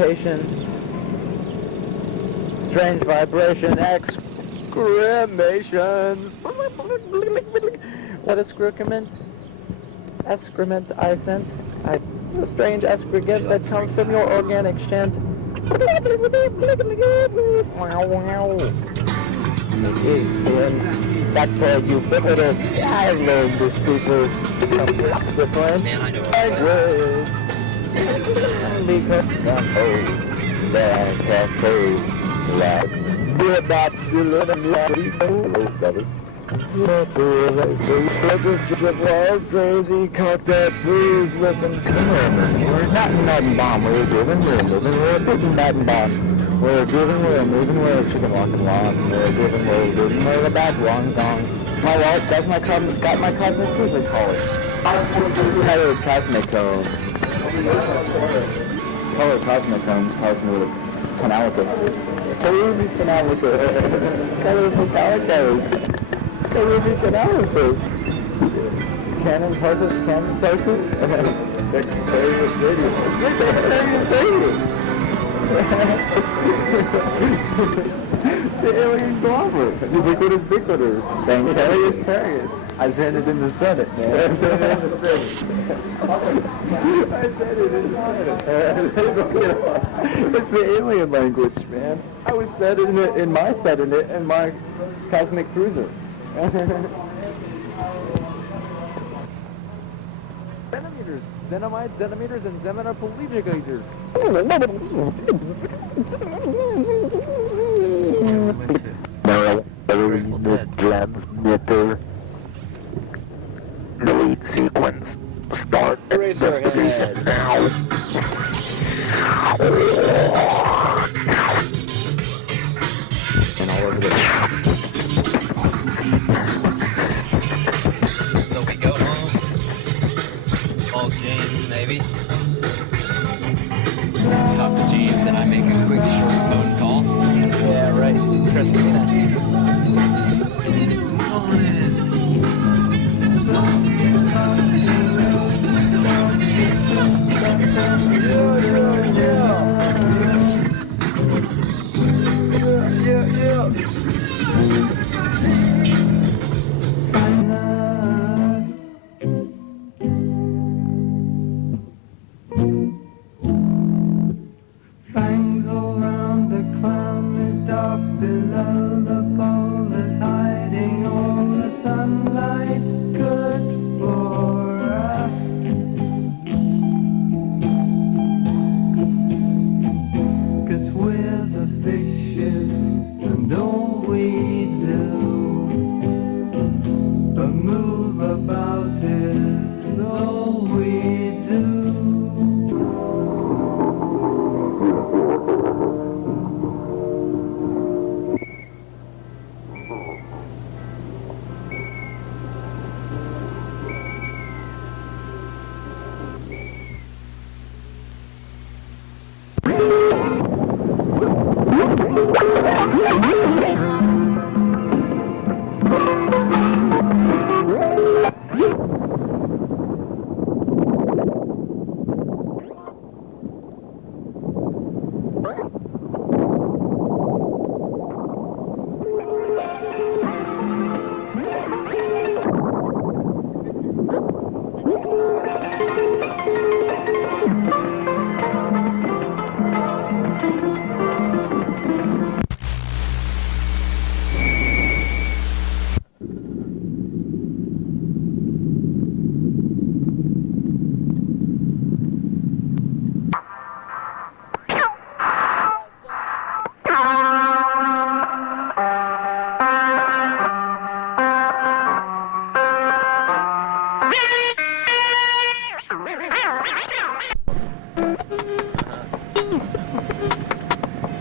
excrementation, strange vibration, excremations. What excrement? Excrement I sent. The strange excrement that comes from your organic shant. It is that's for ubiquitous. I learned this people's different Man, I know language. Because that cafe, like, that you live in brothers. Crazy, cut that blues looking. We're not bomb. We're giving, we're moving, we're putting that bomb. We're giving, we're moving, we're chicken walking along. We're giving, we're the bad wrong gong. My wife, that's my got my cosmic cruiser collar. Color cosmic cones. Color cosmic cones, cosmic canalicus. Color canalicus. Color canalicus. Calorific analysis. Canon purpose, canon tosis. Various radius. Various radius. The alien globber. Ubiquitous biquitous. Bancarius terrius. I said it in the Senate. I said it in the Senate. It's the alien language, man. I was said it in my Senate in my cosmic cruiser. Centimeters, xenomites, centimeters, and xeminopolygicators. Transmitter. Delete sequence. Start. Eraserhead. Now. And all over the. So we go home. Call James, maybe. Talk to James and I make a quick short phone call. Yeah, right. Christina. Come on in. Fangs all round the crown is dark below the pole is hiding all the sunlight's good for us. 'Cause we're the fishes and all we do, a move about is all we do.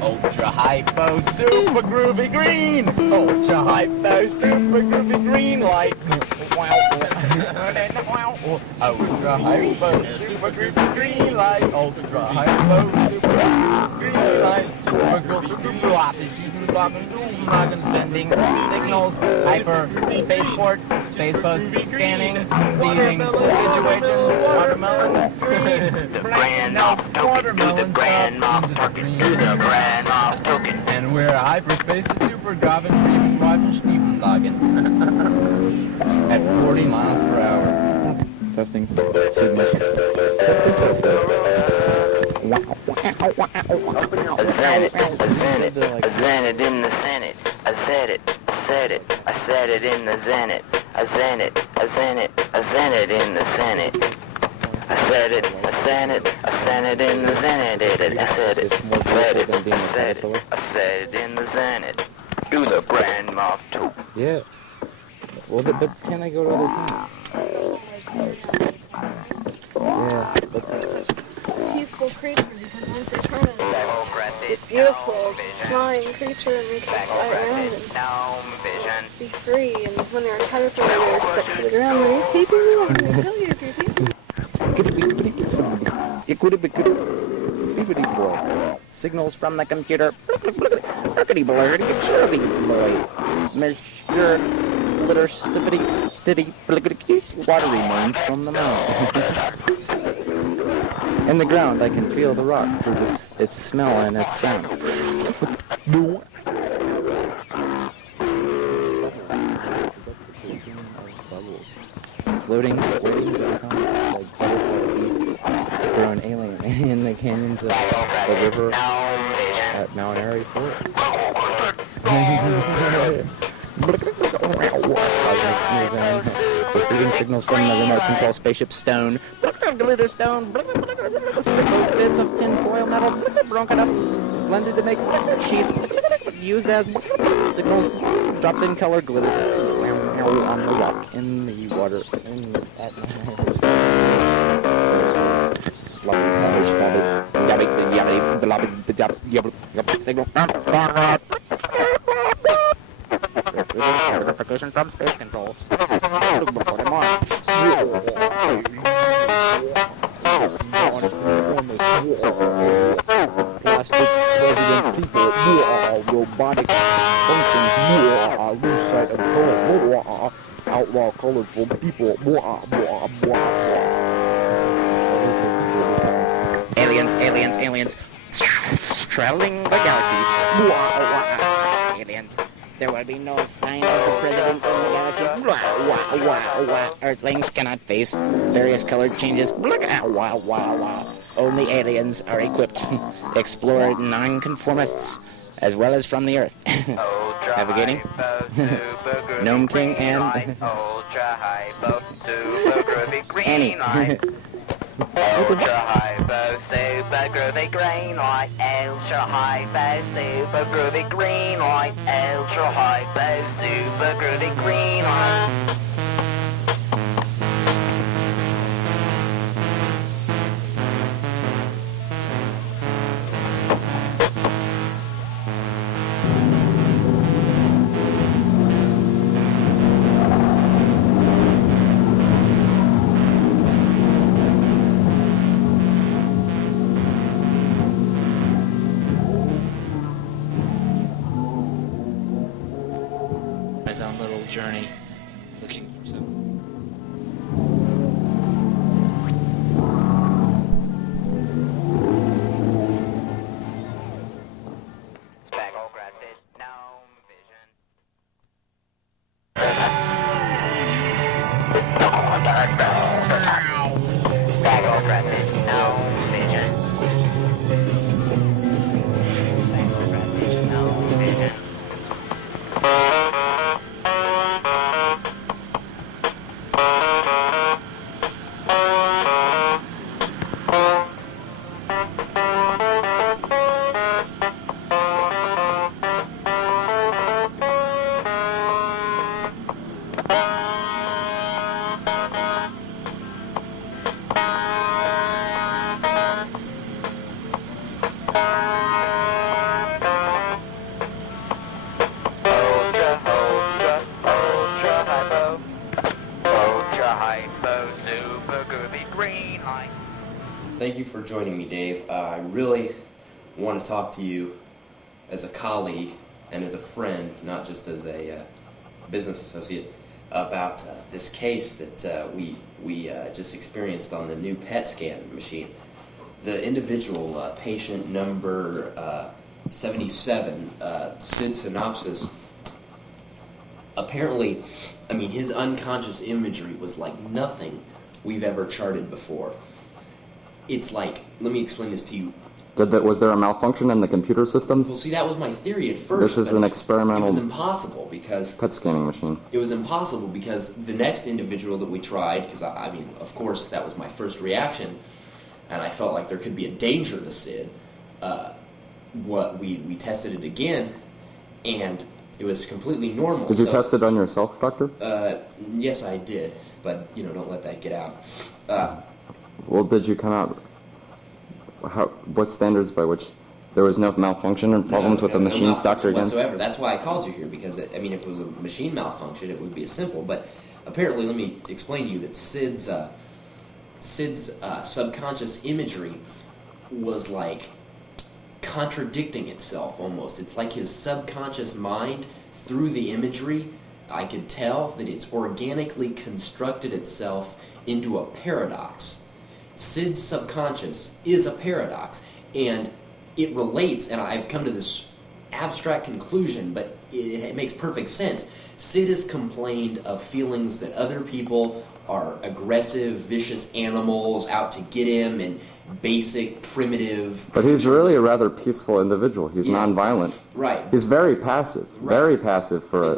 Ultra hypo super groovy green. Ultra hypo super groovy green light. Wow. Ultra hypo, super creepy green light. Ultra hypo, super creepy green light. Super creepy blop is shooting, blocking, blocking, sending signals. Hyper, spaceport, space post, scanning, leading situations. Watermelon, green, brand off, watermelon stuff into the green. And we're hyperspace is super driving, breathing, driving, schneeben, logging. At 40 miles per hour. Testing. Syd mission. Check this out. A zenith in the Senate. I said it. I said it. I said it in the Zenith. I zenith. I zenith. I zenith in the Senate. I said it. I said it. I said it in the Zenith. I said it. It's more I said beautiful it. than being I a said it. caterpillar. I said it in the Zenith. Do the Grand Moff 2. Yeah. Well, but can I go to other planets? Yeah. Peaceful creature because once they turn into this beautiful flying creature and they can fly around and be free, and when they're in caterpillar they're stuck to the ground. Are you taping me? I'm going to kill you if you're taping. Signals from the computer. Blickety blurdy, shirty boy. Mr. Glitter sippity city blickety watery moons from the mountain. In the ground I can feel the rock through its smell and its sound. Bubbles. Floating back on like butterfly beasts. Through an alien in the canyons of the river at Mount Airy Forest. Receiving signals from the remote control spaceship Stone. Glitter stone. Sprinkles bits of tinfoil metal. Broken up. Blended to make sheets. Used as signals. Dropped in color glitter. On the rock. In the water. At signal. Notification from space control. Plastic president people, robotic functions, lose sight of color, outlaw colorful people, aliens, traveling the galaxy, aliens. There will be no sign of the president in the galaxy. Earthlings cannot face various color changes. Only aliens are equipped. Explore non-conformists as well as from the Earth. Navigating. Gnome King and Annie. Ultra hypo, super groovy green light. Ultra hypo, super groovy green light. Ultra hypo, super groovy green light. His own little journey looking for some. Speckled crested gnome vision. Speckled crested gnome vision. Speckled crested gnome vision. for joining me, Dave. I really want to talk to you as a colleague and as a friend, not just as a business associate, about this case that we just experienced on the new PET scan machine. The individual, patient number 77, Syd Synopsis, apparently, I mean, his unconscious imagery was like nothing we've ever charted before. It's like, let me explain this to you. Was there a malfunction in the computer systems? Well, see, that was my theory at first. This is an experimental... It was impossible because... PET scanning machine. It was impossible because the next individual that we tried, because I mean, of course, that was my first reaction, and I felt like there could be a danger to Syd. We tested it again, and it was completely normal. Did you test it on yourself, doctor? Yes, I did, but, don't let that get out. Well, did you come out... what standards by which there was no malfunction or problems with the machines, doctor, against? Whatsoever. That's why I called you here, because, if it was a machine malfunction, it would be as simple. But apparently, let me explain to you that Syd's subconscious imagery was like contradicting itself almost. It's like his subconscious mind, through the imagery, I could tell that it's organically constructed itself into a paradox. Syd's subconscious is a paradox, and it relates, and I've come to this abstract conclusion, but it makes perfect sense. Syd has complained of feelings that other people are aggressive, vicious animals out to get him, and basic, primitive... But he's really a rather peaceful individual. He's nonviolent. Right. He's very passive. Right. Very passive for a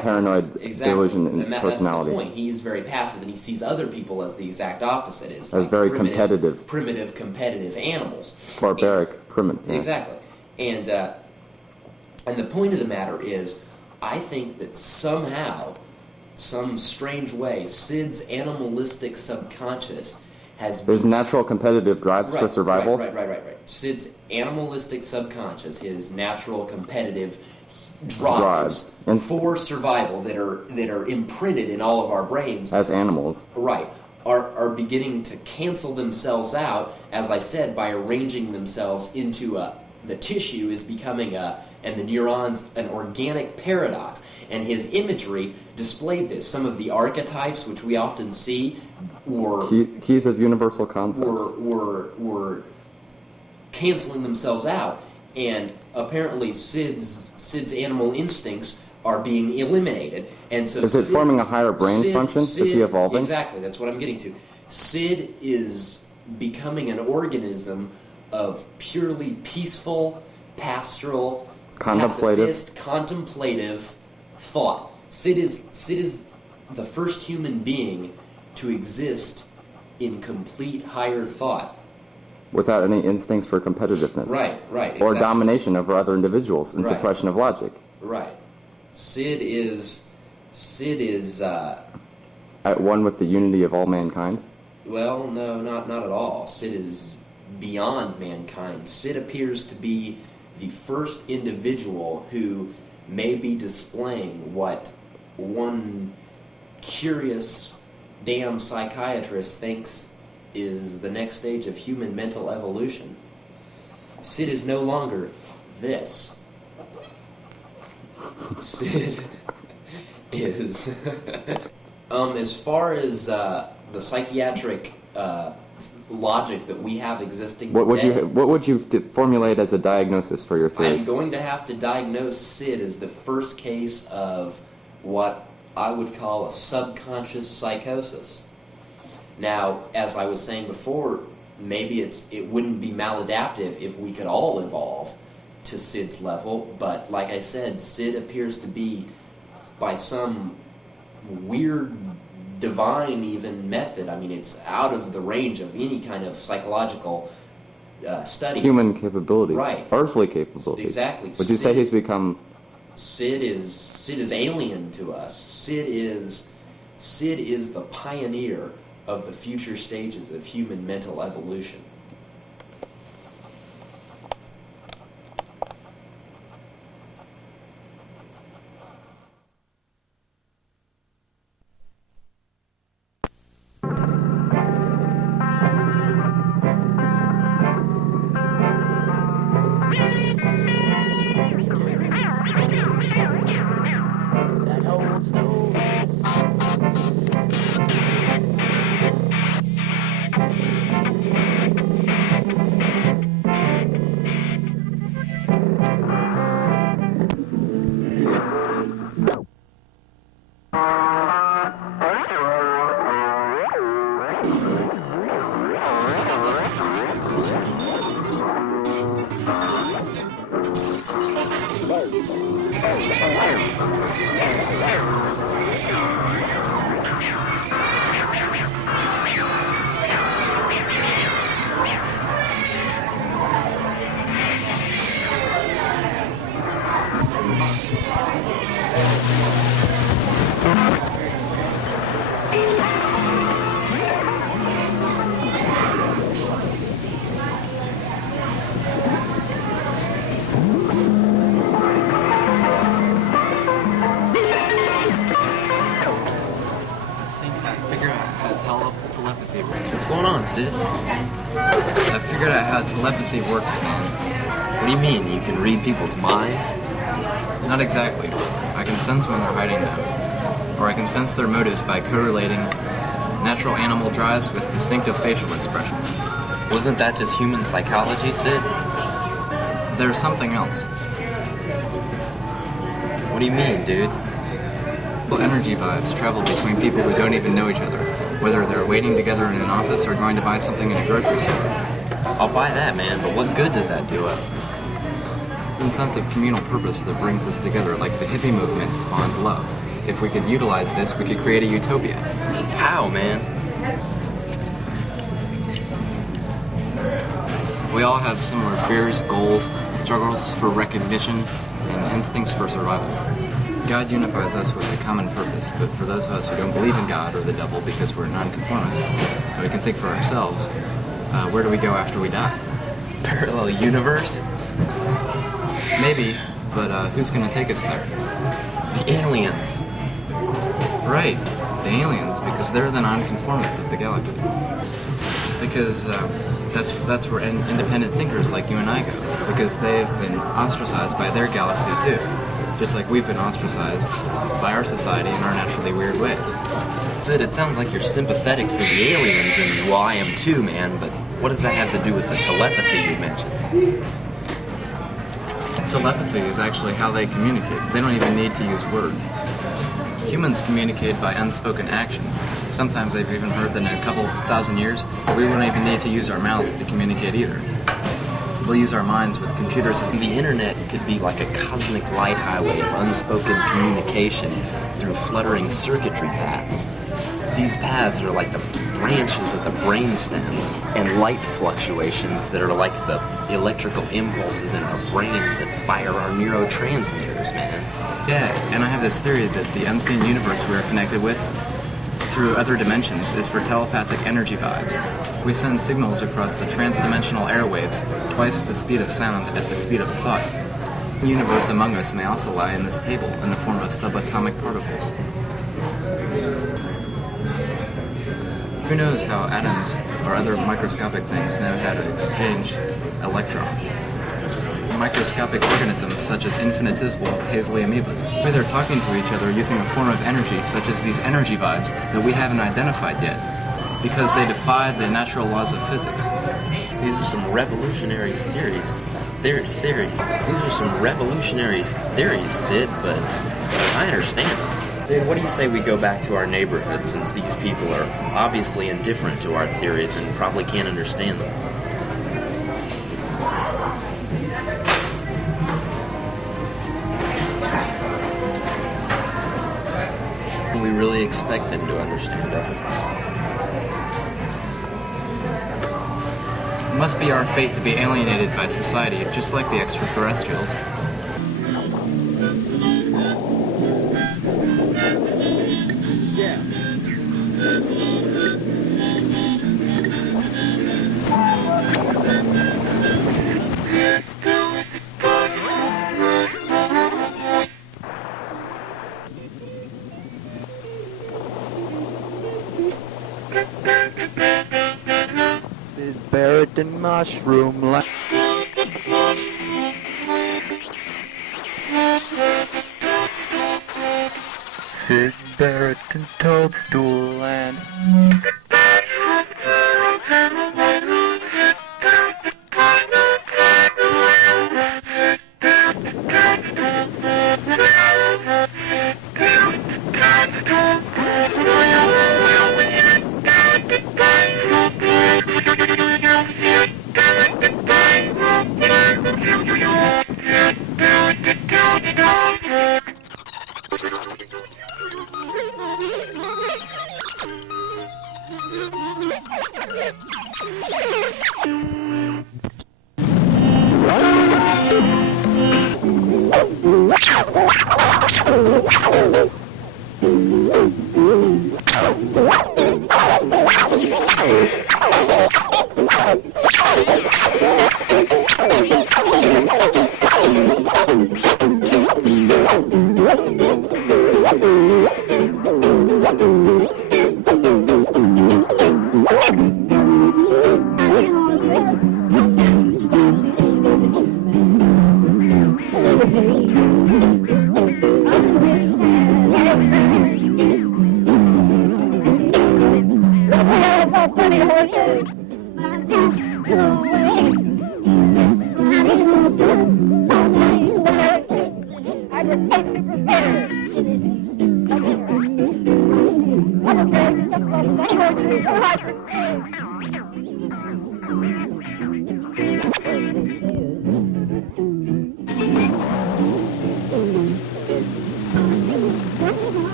paranoid delusion and personality. That's the point. He's very passive, and he sees other people as the exact opposite. As like very competitive. Primitive, competitive animals. Barbaric, primitive. Yeah. Exactly. And the point of the matter is, I think that somehow, some strange way, Syd's animalistic subconscious has... His natural competitive drives for survival? Right. Syd's animalistic subconscious, his natural competitive drives for survival that are imprinted in all of our brains as animals, right, are beginning to cancel themselves out, as I said, by arranging themselves into the tissue is becoming and the neurons an organic paradox. And his imagery displayed this. Some of the archetypes which we often see were keys of universal concepts were canceling themselves out. And apparently Syd's animal instincts are being eliminated. And so is it forming a higher brain function? Is he evolving? Exactly, that's what I'm getting to. Syd is becoming an organism of purely peaceful, pastoral, pacifist, contemplative thought. Syd is the first human being to exist in complete higher thought. Without any instincts for competitiveness. Right, exactly. Or domination over other individuals and suppression of logic. Right. Syd is at one with the unity of all mankind? Well, no, not at all. Syd is beyond mankind. Syd appears to be the first individual who may be displaying what one curious damn psychiatrist thinks is the next stage of human mental evolution. Syd is no longer this. Syd is... as far as the psychiatric logic that we have existing today... What would you formulate as a diagnosis for your theories? I'm going to have to diagnose Syd as the first case of what I would call a subconscious psychosis. Now, as I was saying before, maybe it wouldn't be maladaptive if we could all evolve to Syd's level, but like I said, Syd appears to be, by some weird, divine even method, I mean, it's out of the range of any kind of psychological study. Human capability. Right. Earthly capability. Exactly. Would you say he's become... Syd is alien to us. Syd is the pioneer of the future stages of human mental evolution. Telepathy works. What's going on, Syd? I figured out how telepathy works, man. What do you mean? You can read people's minds? Not exactly. I can sense when they're hiding them. Or I can sense their motives by correlating natural animal drives with distinctive facial expressions. Wasn't that just human psychology, Syd? There's something else. What do you mean, dude? Well, energy vibes travel between people who don't even know each other, whether they're waiting together in an office or going to buy something in a grocery store. I'll buy that, man, but what good does that do us? One sense of communal purpose that brings us together, like the hippie movement spawned love. If we could utilize this, we could create a utopia. How, man? We all have similar fears, goals, struggles for recognition, and instincts for survival. God unifies us with a common purpose, but for those of us who don't believe in God or the devil because we're nonconformists, and we can think for ourselves, where do we go after we die? Parallel universe? Maybe, but who's going to take us there? The aliens. Right, the aliens, because they're the nonconformists of the galaxy. Because that's where independent thinkers like you and I go, because they've been ostracized by their galaxy too, just like we've been ostracized by our society in our naturally weird ways. Syd, it sounds like you're sympathetic for the aliens, and well, I am too, man, but what does that have to do with the telepathy you mentioned? Telepathy is actually how they communicate. They don't even need to use words. Humans communicate by unspoken actions. Sometimes I've even heard that in a couple thousand years, we won't even need to use our mouths to communicate either. We'll use our minds with computers. The internet could be like a cosmic light highway of unspoken communication through fluttering circuitry paths. These paths are like the branches of the brain stems, and light fluctuations that are like the electrical impulses in our brains that fire our neurotransmitters, man. Yeah, and I have this theory that the unseen universe we are connected with through other dimensions is for telepathic energy vibes. We send signals across the trans-dimensional airwaves, twice the speed of sound at the speed of thought. The universe among us may also lie in this table in the form of subatomic particles. Who knows how atoms or other microscopic things know how to exchange electrons? Microscopic organisms such as infinitesimal paisley amoebas. Maybe they're talking to each other using a form of energy such as these energy vibes that we haven't identified yet, because they defy the natural laws of physics. These are some revolutionary theories. These are some revolutionary theories, Syd, but I understand them. Syd, what do you say we go back to our neighborhood, since these people are obviously indifferent to our theories and probably can't understand them? We really expect them to understand us. It must be our fate to be alienated by society, just like the extraterrestrials. Syd Barrett and Mushroom Land. Syd Barrett and Toadstool Land.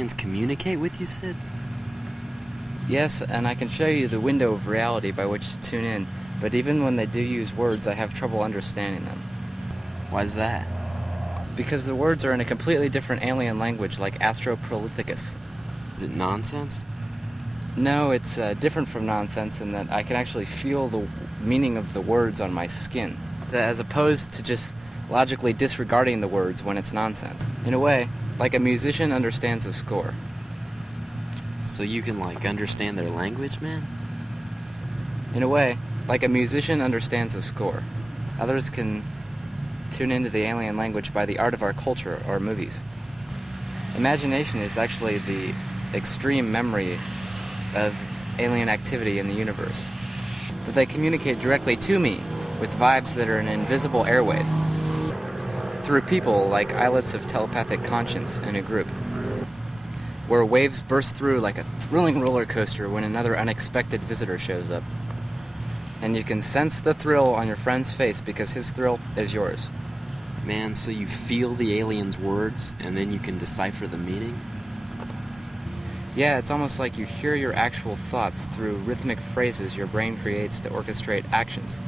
Aliens communicate with you, Syd? Yes, and I can show you the window of reality by which to tune in, but even when they do use words, I have trouble understanding them. Why's that? Because the words are in a completely different alien language, like Astroprolithicus. Is it nonsense? No, it's different from nonsense in that I can actually feel the meaning of the words on my skin, as opposed to just logically disregarding the words when it's nonsense. In a way, like a musician understands a score. So you can, understand their language, man? In a way, like a musician understands a score. Others can tune into the alien language by the art of our culture or movies. Imagination is actually the extreme memory of alien activity in the universe. But they communicate directly to me with vibes that are an invisible airwave, through people like islets of telepathic conscience in a group, where waves burst through like a thrilling roller coaster when another unexpected visitor shows up. And you can sense the thrill on your friend's face because his thrill is yours. Man, so you feel the alien's words and then you can decipher the meaning? Yeah, it's almost like you hear your actual thoughts through rhythmic phrases your brain creates to orchestrate actions.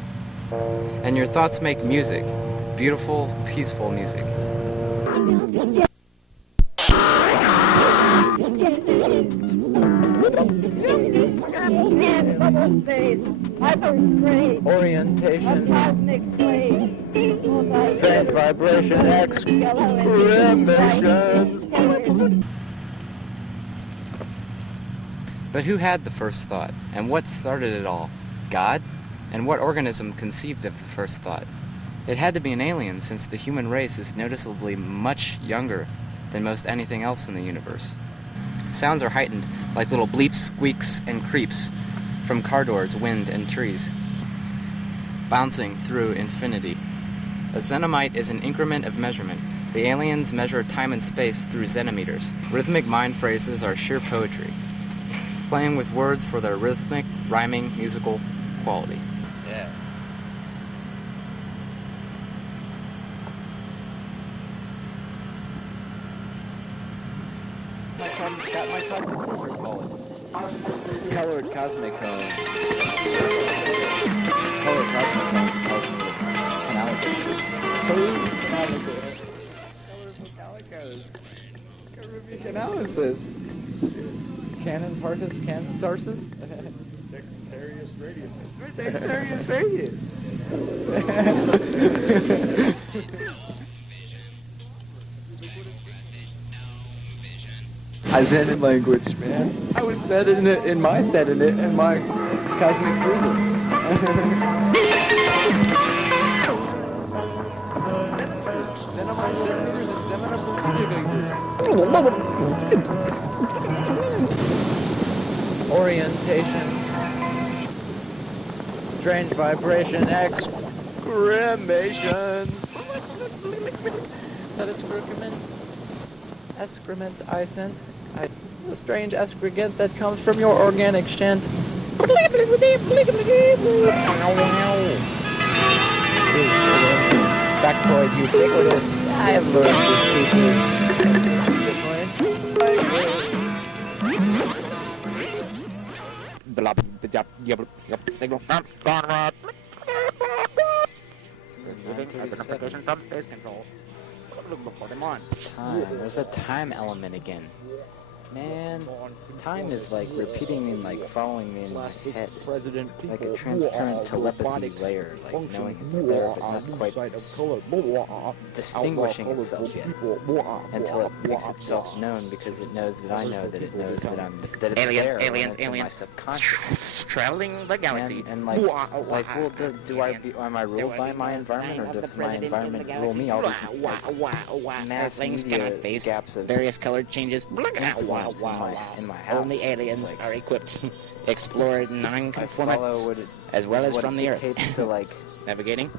And your thoughts make music, beautiful, peaceful music. Orientation, cosmic slave, Strange vibration, exclamations. But who had the first thought? And what started it all? God? And what organism conceived of the first thought? It had to be an alien, since the human race is noticeably much younger than most anything else in the universe. Sounds are heightened, like little bleeps, squeaks, and creeps from car doors, wind, and trees, bouncing through infinity. A xenomite is an increment of measurement. The aliens measure time and space through xenometers. Rhythmic mind phrases are sheer poetry, playing with words for their rhythmic, rhyming, musical quality. Yeah. Got my fucking silver bullets. Colored cosmic cones. Colored cosmic cones cosmic canalicus. Colorful analysis. Canon Tartus, Canon Tarsus? Dexterous radius. Dexterous radius. I said in language, man. I was setting it in my cosmic cruiser. Orientation. Strange vibration. Exclamation. Is that excrement? Excrement I sent? The strange excrement that comes from your organic shant. Factoid ubiquitous. I have learned to speak this. Blah Yep. Signal from Conrad. Notification from space control. Reporting on. Time. There's a time element again. Man, time is like repeating and like following me in my head. Like a transparent telepathy layer, like knowing it's there, but not quite distinguishing itself yet. Until it makes itself known because it knows that I know that it knows that that it's Aliens, there. aliens, and it's in aliens. my subconscious. Traveling the galaxy. And like, well, am I ruled by my environment, or does my environment rule me? All these mass Things media cannot face gaps of various colored changes. in my house. Only aliens Like, are equipped. Explore nonconformists as well as what from it the Earth. dictates to like Navigating.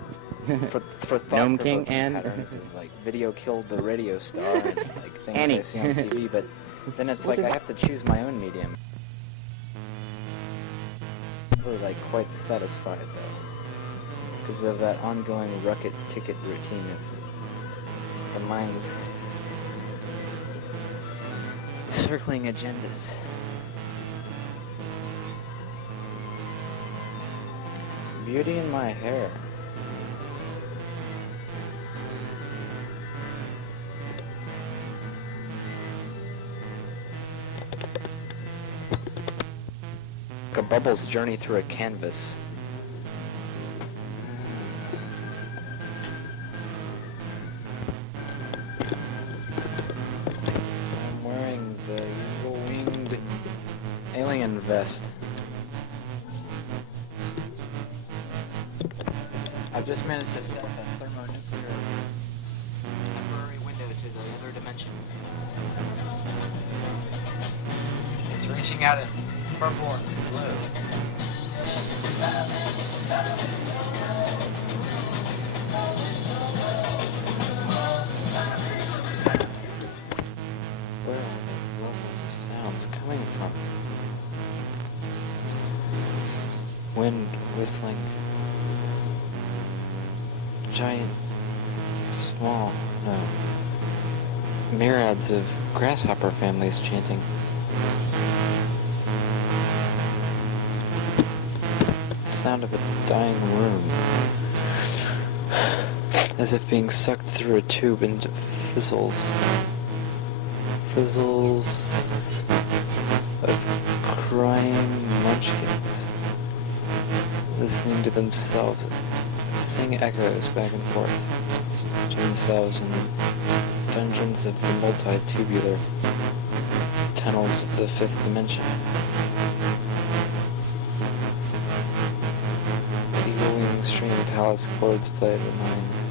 for Gnome King thought-provoking and patterns of like video killed the radio star and like things Annie. I see on TV, but then it's like I have to choose my own medium. Never like quite satisfied though, because of that ongoing rocket ticket routine of the mind's circling agendas. Beauty in my hair. Like a bubble's journey through a canvas. I'm wearing the eagle-winged alien vest. I've just managed to set the thermonuclear temporary window to the other dimension. It's reaching out in purple and blue. Where are these levels of sounds coming from? Wind whistling. Giant, small, no. Myriads of grasshopper families chanting. Sound of a dying room. As if being sucked through a tube into fizzles. Frizzles of crying munchkins. Listening to themselves sing echoes back and forth to themselves in the dungeons of the multi-tubular tunnels of the fifth dimension. Eagle-wing string palace chords play the minds of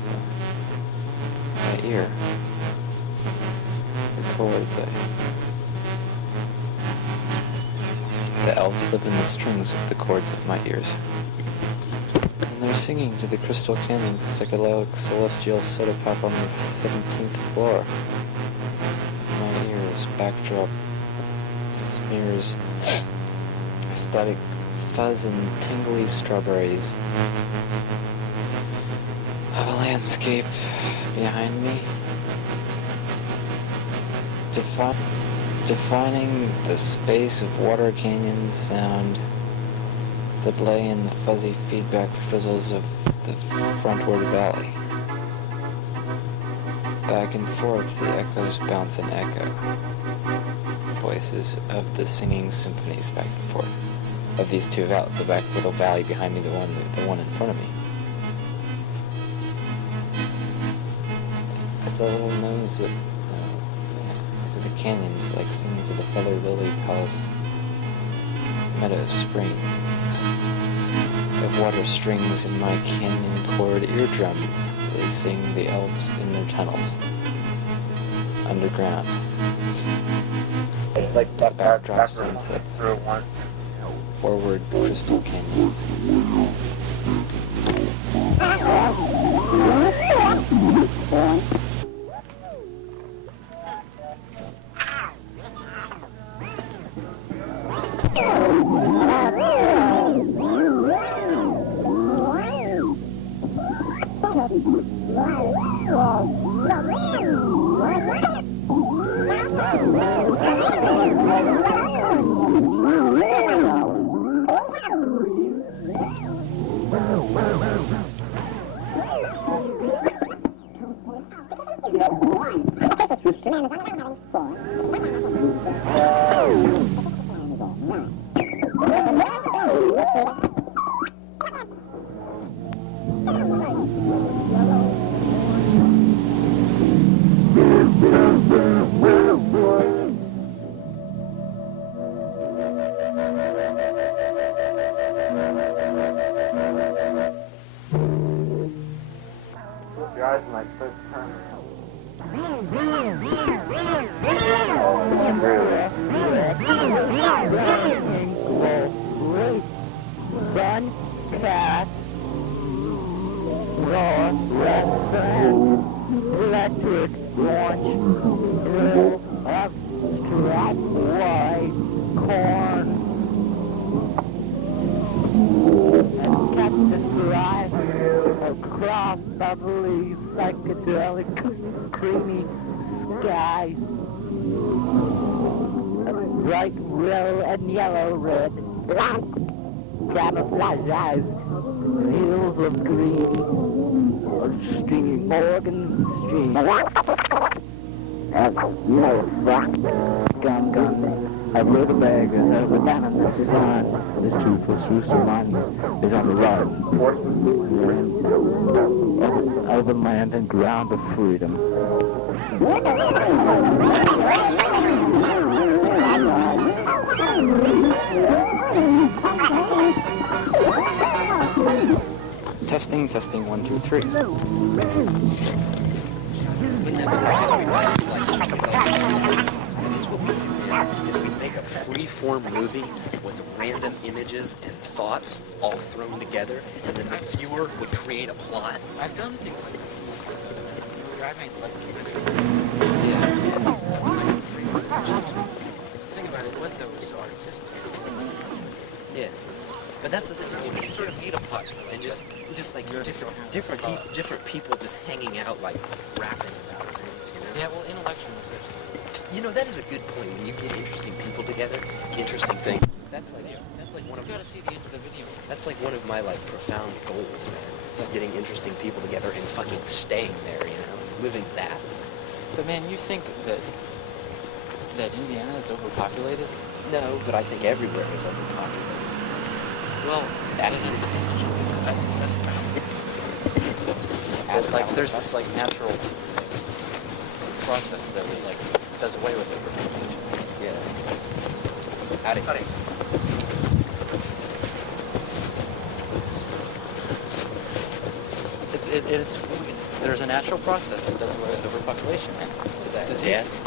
my ear. The chords The elves live in the strings of the chords of my ears. They're singing to the Crystal Canyon's psychedelic celestial soda pop on the 17th floor. My ears, backdrop, smears, static fuzz and tingly strawberries. Of a landscape behind me. Defining the space of water canyon sound that lay in the fuzzy feedback fizzles of the frontward valley. Back and forth the echoes bounce and echo. Voices of the singing symphonies back and forth. Of these two the back little valley behind me, the one in front of me. At the little nose of the canyons, like singing to the feather lily palace meadow springs of water strings in my canyon chord eardrums. They sing the elves in their tunnels underground. Like The backdrop sunsets, forward crystal canyons. Guys, my first time. Sun, cat, raw, restaurant, electric, launch, grill, abstract, white, corn, and Captain Drive across bubbly, psychedelic, creamy skies. Bright red and yellow red, black, camouflage eyes, hills of green, streaming organ stream. Gun. I've lit a bag as I went down in the sun. The toothless rooster man is on the run. Over land and ground of freedom. Testing, 1, 2, 3. Is we make a free-form movie with random images and thoughts all thrown together, and then the viewer would create a plot. I've done things like that sometimes. I made like Yeah. it was like free runs and shit. The thing about it was though, it was so artistic. Yeah. But that's the thing, you sort of need a plot, and just like different people just hanging out, like rapping about things, you know? Yeah, well, intellectual discussions. You know, that is a good point. When you get interesting people together, interesting things. That's like one of You gotta see the end of the video. That's like one of my like profound goals, man. Getting interesting people together and fucking staying there, you know, living that. But man, you think that Indiana is overpopulated? No, but I think everywhere is overpopulated. Well, that is the potential. That's like there's this like natural process that like does away with overpopulation. Yeah. Howdy. There's a natural process that does away with overpopulation, man. It's disease.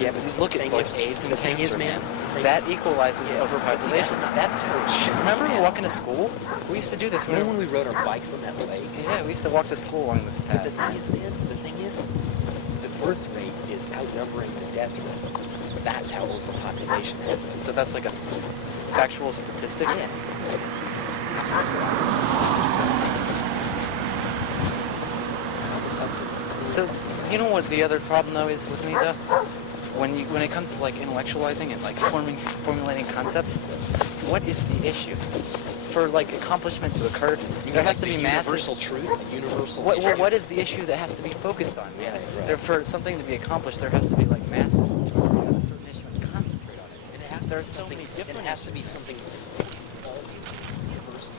Yeah, but look at like AIDS and the thing cancer, is, man, that equalizes overpopulation. That's shit. Remember walking to school? We used to do this. Remember when we rode our bikes on that lake? Yeah, we used to walk to school along this path. But the thing is, the birth rate is outnumbering the death rate. That's how overpopulation happens. So that's like a factual statistic? Yeah. So, you know what the other problem though is with me though? When it comes to like intellectualizing and like formulating concepts, what is the issue? For like accomplishment to occur, there has to be universal truth, a universal issue. What is the issue that has to be focused on? Yeah, right. There, for something to be accomplished, there has to be like masses to have a certain issue and concentrate on it. And it has there are so many different. It has to be something that's all universal.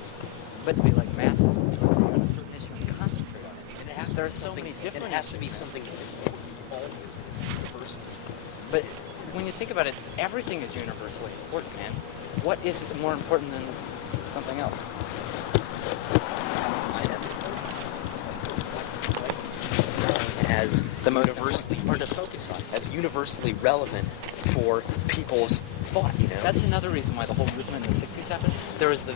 But to be like masses to have a certain issue and concentrate on it. And it has there are so many different. It has to be something that's all universal. But when you think about it, everything is universally important, man. What is more important than something else? As the most universally hard to focus on, as universally relevant for people's thought, you know. That's another reason why the whole movement in the '60s happened. There was the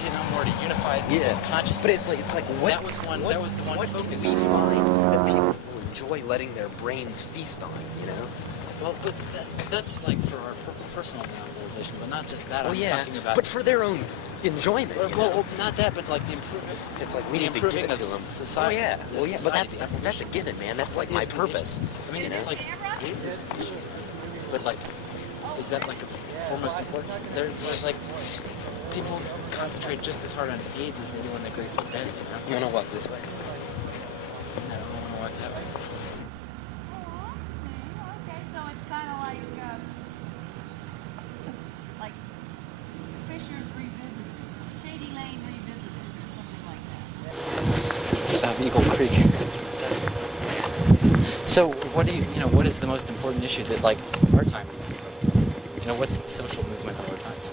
Vietnam War to unify people's consciousness. But it's like what that was the one focus. We find that people will enjoy letting their brains feast on, you know. Well, but that's like for our personal realization, but not just that. I'm talking about. But for their own enjoyment. Well, not that, but like the improvement. It's like we need to give it to them. Society. Well, yeah, but that's a given, man. That's like my purpose. I mean, it's like AIDS is sure, but like, is that like a foremost importance? There's like people concentrate just as hard on AIDS as they do on the Grateful Dead. You wanna walk this way? No, I wanna walk that way. So what do you know, what is the most important issue that, like, our time needs to focus on? You know, what's the social movement of our times?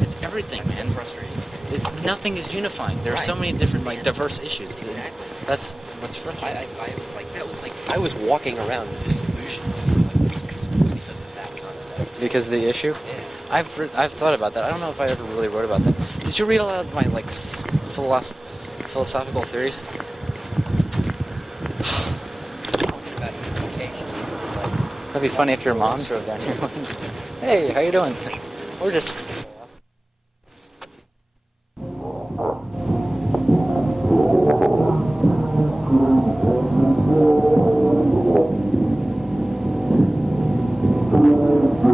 It's everything, man. Frustrating. It's nothing is unifying. There are so many different, like, diverse issues. Exactly. That's what's frustrating. I was walking around in disillusion for like weeks because of that concept. Because of the issue? Yeah. I've thought about that. I don't know if I ever really wrote about that. Did you read aloud my, like, philosophical theories? Talking about unification. That'd be funny if your mom drove down here. Hey, how you doing? We're just